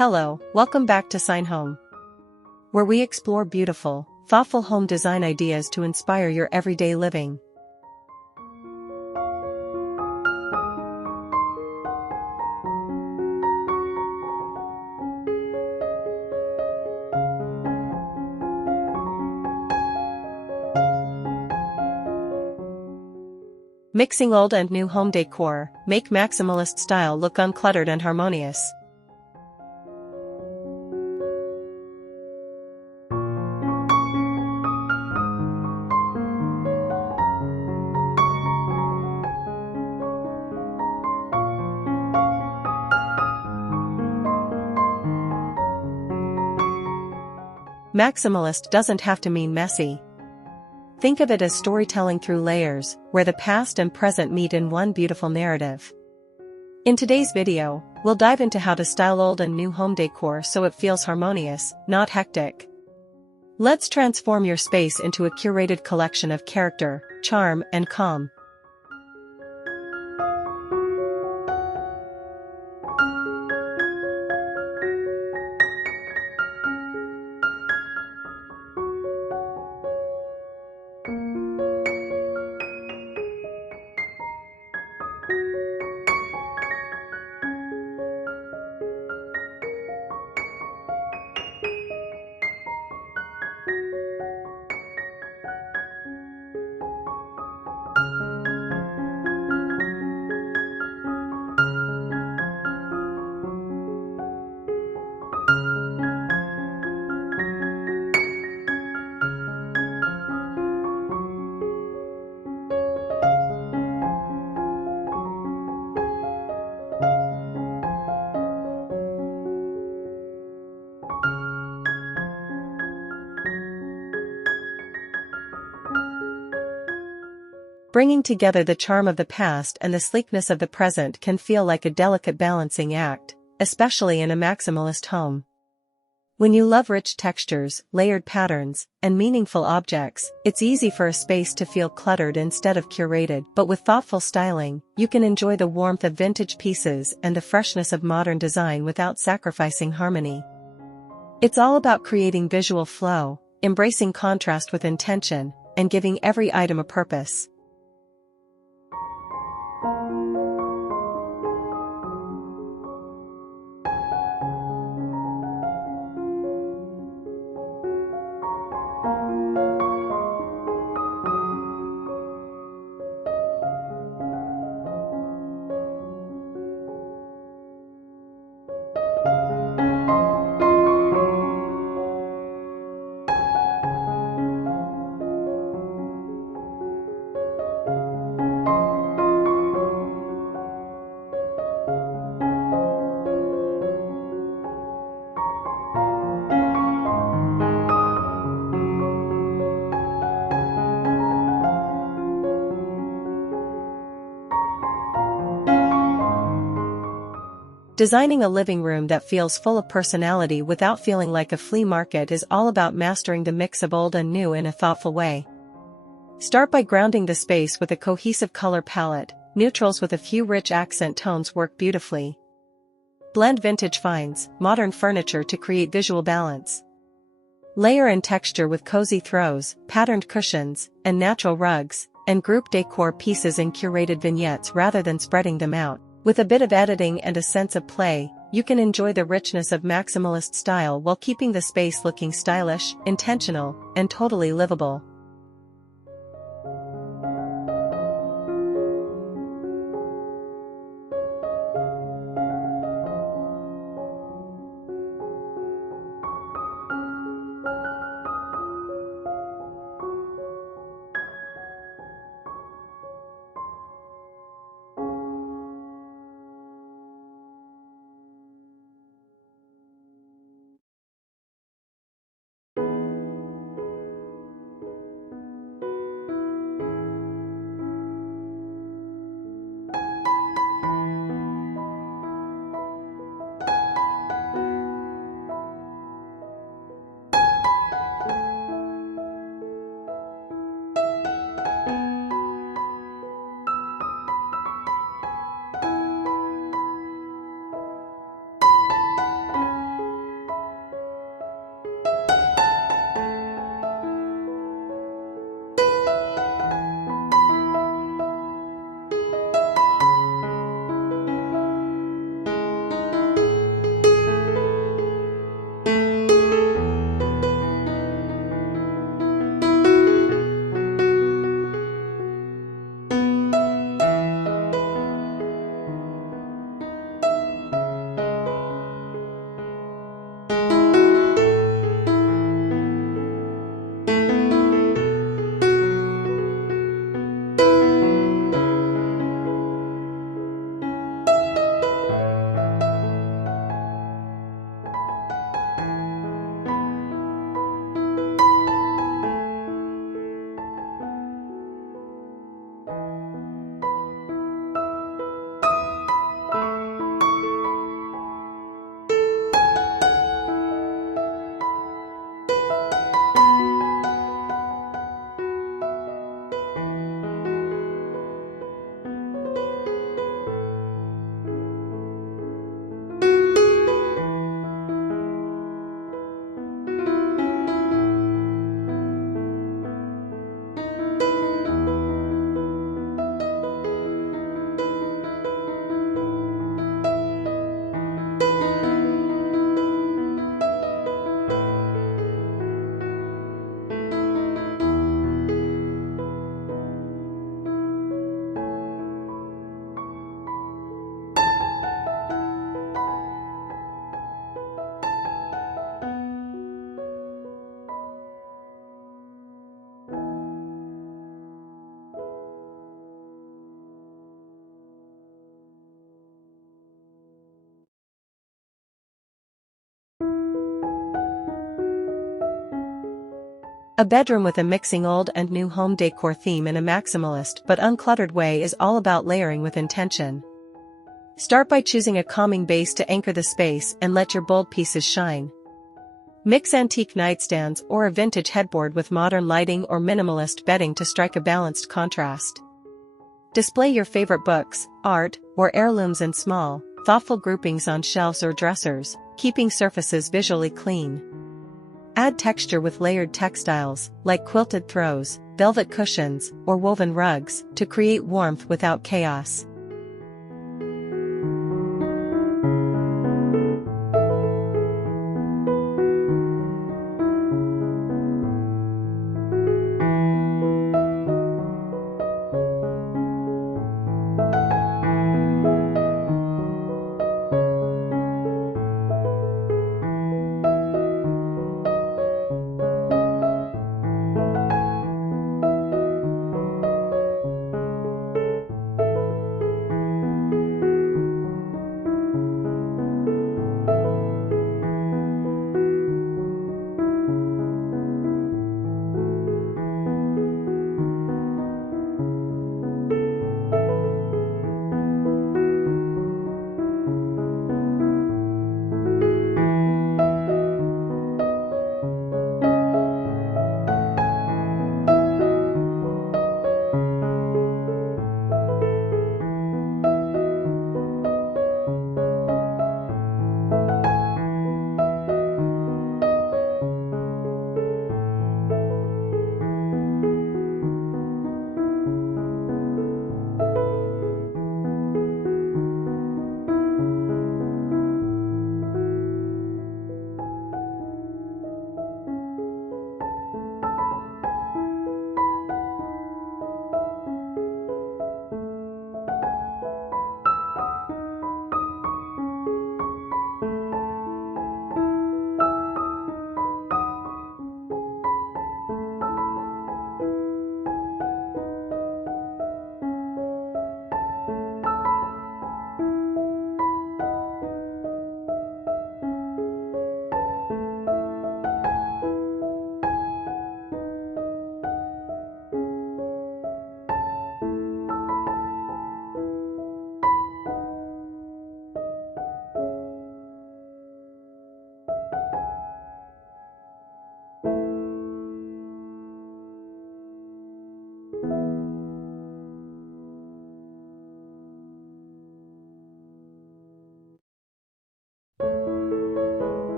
Hello, welcome back to Sign Home, where we explore beautiful, thoughtful home design ideas to inspire your everyday living. Mixing old and new home decor, make maximalist style look uncluttered and harmonious. Maximalist doesn't have to mean messy. Think of it as storytelling through layers, where the past and present meet in one beautiful narrative. In today's video, we'll dive into how to style old and new home decor so it feels harmonious, not hectic. Let's transform your space into a curated collection of character, charm, and calm. Bringing together the charm of the past and the sleekness of the present can feel like a delicate balancing act, especially in a maximalist home. When you love rich textures, layered patterns, and meaningful objects, it's easy for a space to feel cluttered instead of curated. But with thoughtful styling, you can enjoy the warmth of vintage pieces and the freshness of modern design without sacrificing harmony. It's all about creating visual flow, embracing contrast with intention, and giving every item a purpose. Designing a living room that feels full of personality without feeling like a flea market is all about mastering the mix of old and new in a thoughtful way. Start by grounding the space with a cohesive color palette. Neutrals with a few rich accent tones work beautifully. Blend vintage finds, modern furniture to create visual balance. Layer in texture with cozy throws, patterned cushions, and natural rugs, and group decor pieces in curated vignettes rather than spreading them out. With a bit of editing and a sense of play, you can enjoy the richness of maximalist style while keeping the space looking stylish, intentional, and totally livable. A bedroom with a mixing old and new home decor theme in a maximalist but uncluttered way is all about layering with intention. Start by choosing a calming base to anchor the space and let your bold pieces shine. Mix antique nightstands or a vintage headboard with modern lighting or minimalist bedding to strike a balanced contrast. Display your favorite books, art, or heirlooms in small, thoughtful groupings on shelves or dressers, keeping surfaces visually clean. Add texture with layered textiles, like quilted throws, velvet cushions, or woven rugs, to create warmth without chaos.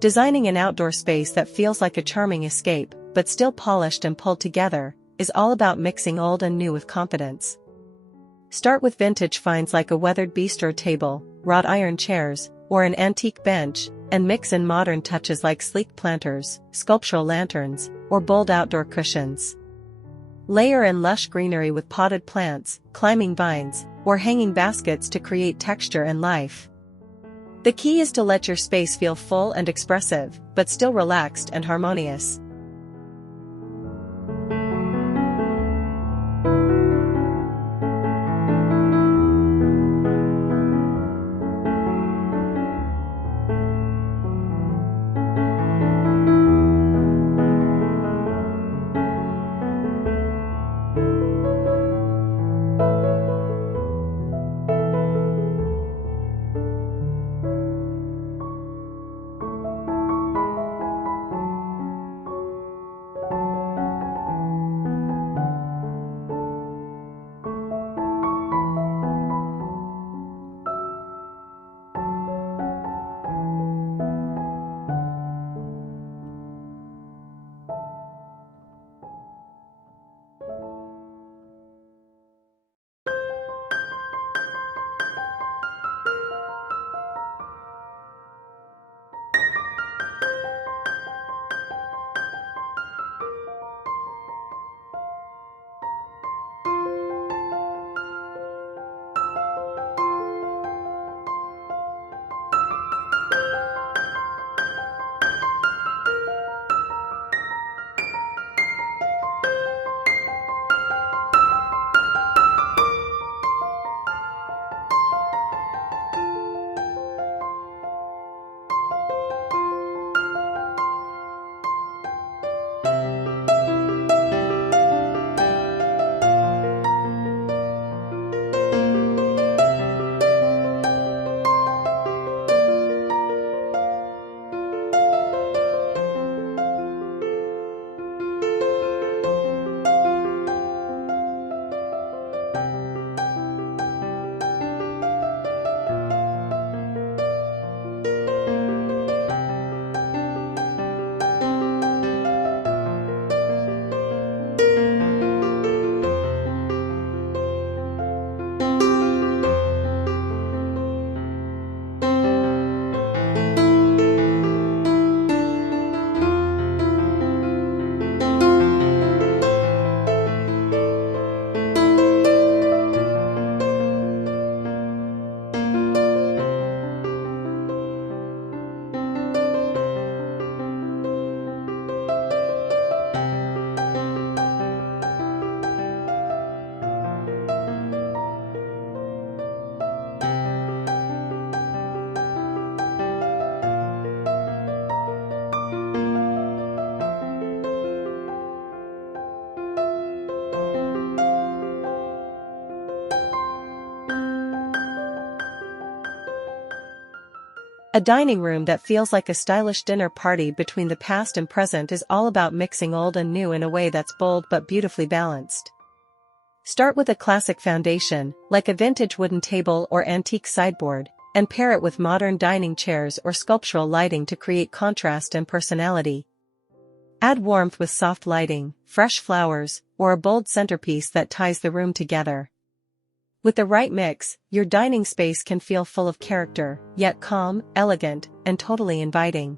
Designing an outdoor space that feels like a charming escape, but still polished and pulled together, is all about mixing old and new with confidence. Start with vintage finds like a weathered bistro table, wrought iron chairs, or an antique bench, and mix in modern touches like sleek planters, sculptural lanterns, or bold outdoor cushions. Layer in lush greenery with potted plants, climbing vines, or hanging baskets to create texture and life. The key is to let your space feel full and expressive, but still relaxed and harmonious. A dining room that feels like a stylish dinner party between the past and present is all about mixing old and new in a way that's bold but beautifully balanced. Start with a classic foundation, like a vintage wooden table or antique sideboard, and pair it with modern dining chairs or sculptural lighting to create contrast and personality. Add warmth with soft lighting, fresh flowers, or a bold centerpiece that ties the room together. With the right mix, your dining space can feel full of character, yet calm, elegant, and totally inviting.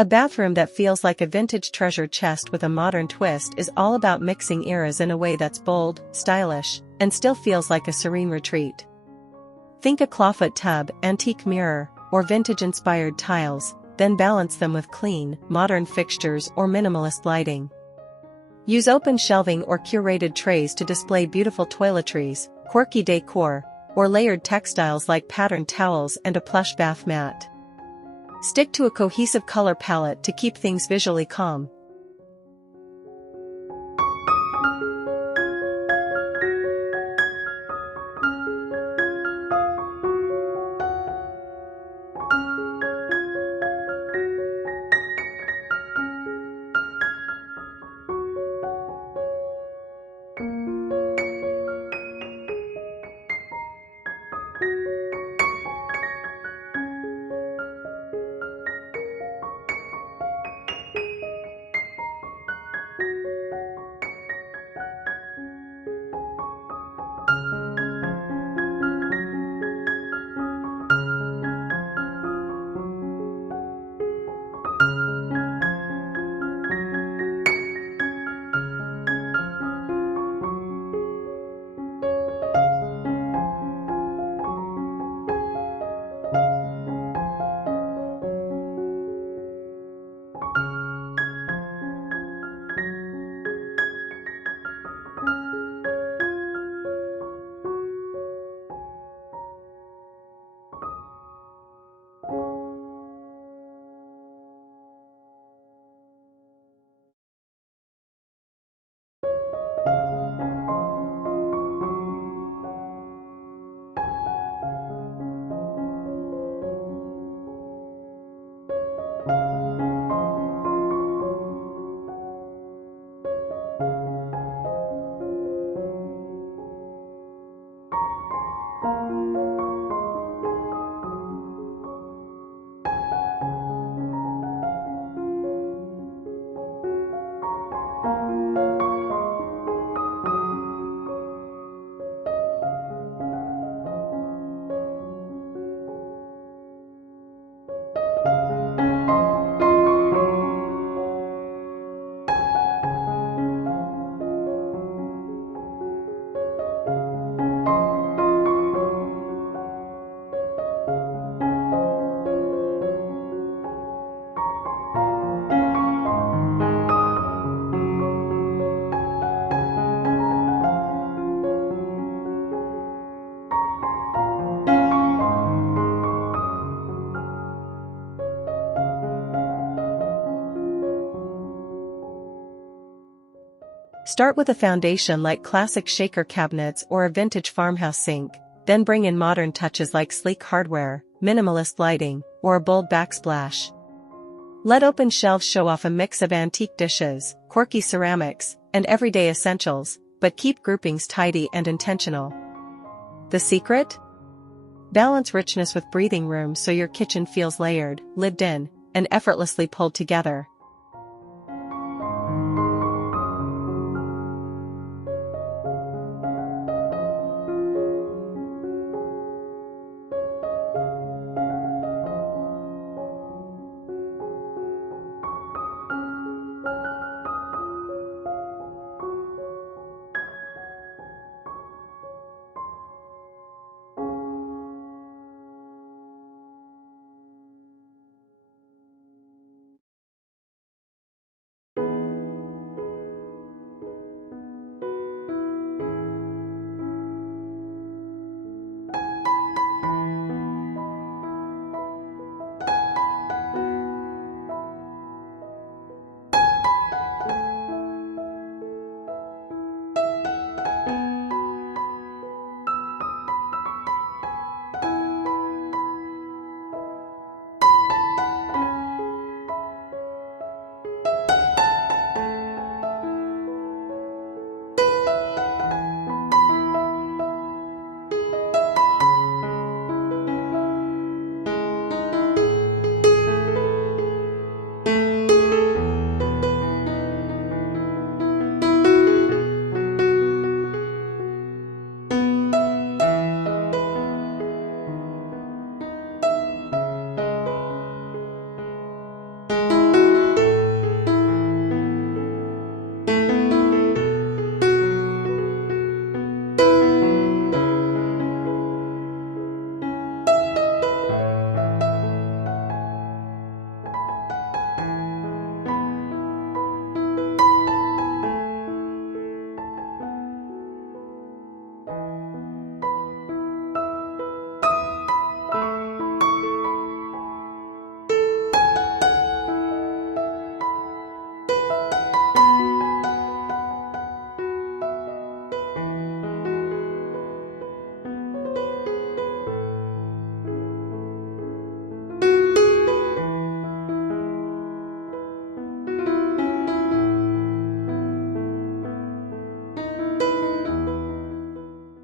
A bathroom that feels like a vintage treasure chest with a modern twist is all about mixing eras in a way that's bold, stylish, and still feels like a serene retreat. Think a clawfoot tub, antique mirror, or vintage-inspired tiles, then balance them with clean, modern fixtures or minimalist lighting. Use open shelving or curated trays to display beautiful toiletries, quirky decor, or layered textiles like patterned towels and a plush bath mat. Stick to a cohesive color palette to keep things visually calm. Start with a foundation like classic shaker cabinets or a vintage farmhouse sink, then bring in modern touches like sleek hardware, minimalist lighting, or a bold backsplash. Let open shelves show off a mix of antique dishes, quirky ceramics, and everyday essentials, but keep groupings tidy and intentional. The secret? Balance richness with breathing room so your kitchen feels layered, lived in, and effortlessly pulled together.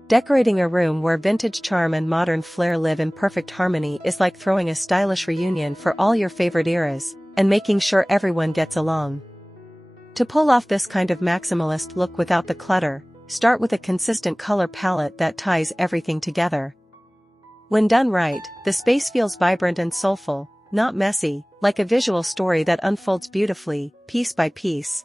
Decorating a room where vintage charm and modern flair live in perfect harmony is like throwing a stylish reunion for all your favorite eras, and making sure everyone gets along. To pull off this kind of maximalist look without the clutter, start with a consistent color palette that ties everything together. When done right, the space feels vibrant and soulful, not messy, like a visual story that unfolds beautifully, piece by piece.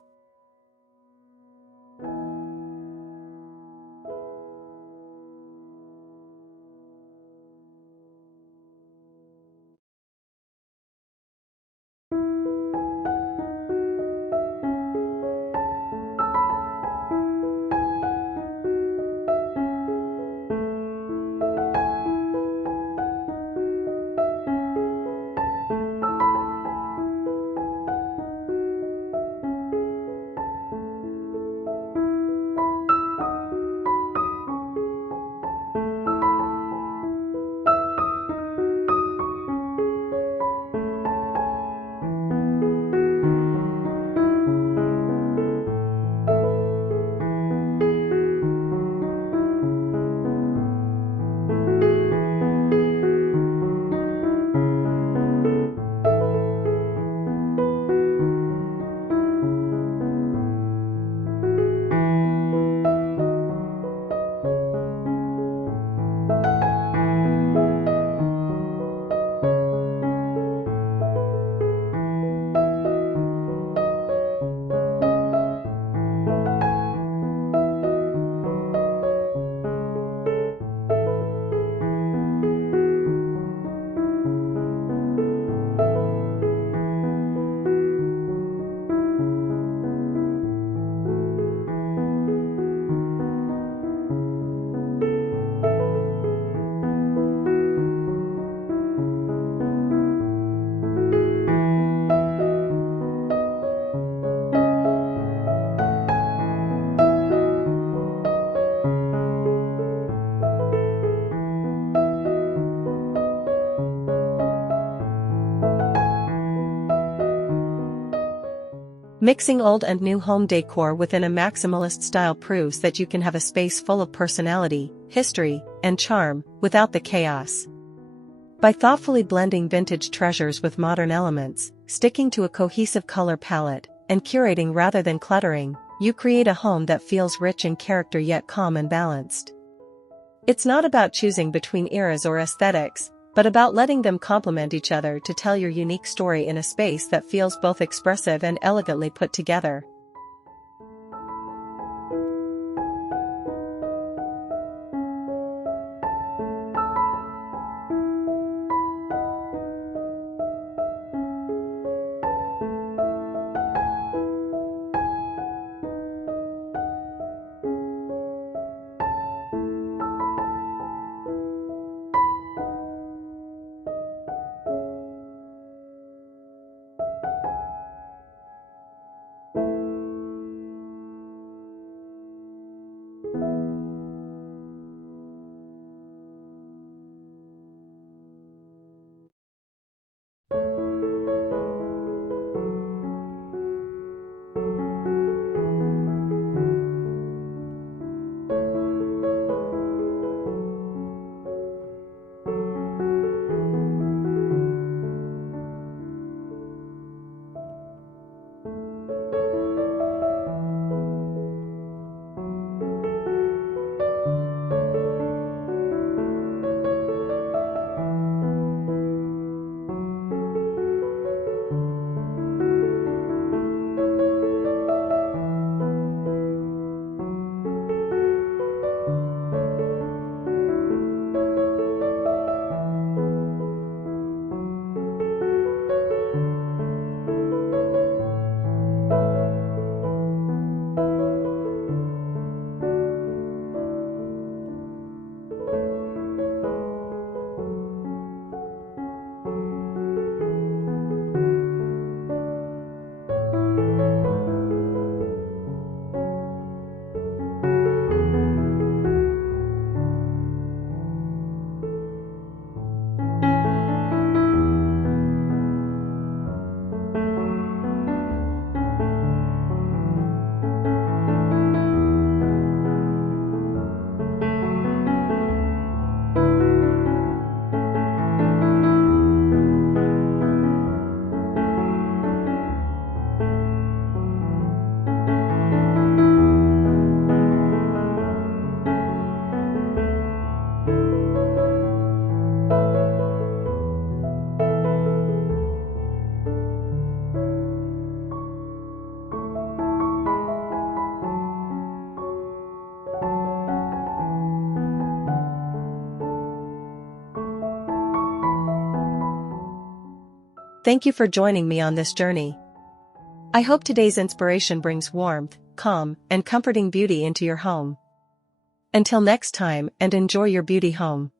Mixing old and new home decor within a maximalist style proves that you can have a space full of personality, history, and charm, without the chaos. By thoughtfully blending vintage treasures with modern elements, sticking to a cohesive color palette, and curating rather than cluttering, you create a home that feels rich in character yet calm and balanced. It's not about choosing between eras or aesthetics, but about letting them complement each other to tell your unique story in a space that feels both expressive and elegantly put together. Thank you for joining me on this journey. I hope today's inspiration brings warmth, calm, and comforting beauty into your home. Until next time, and enjoy your beauty home.